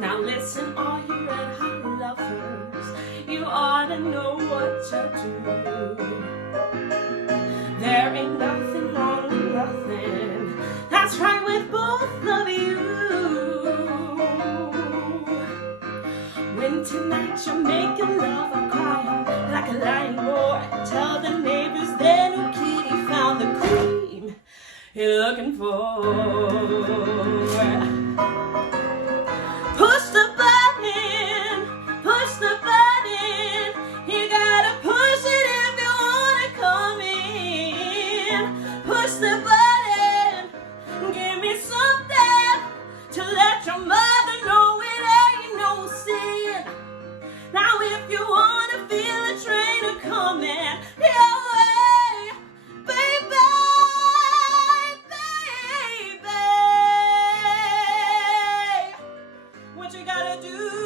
Now listen, all you red hot lovers, you ought to know what to do. There ain't nothing wrong with nothing. That's right with both of you. When tonight you're making love, I'll cry out like a lion roar. Tell the neighbors their new kitty found the cream you're looking for. Push the button, push the button. You gotta push it if you wanna come in. Push the button, give me something to let your mother know it ain't no sin. Now if you wanna feel a train a coming your way, baby, baby, what you gotta do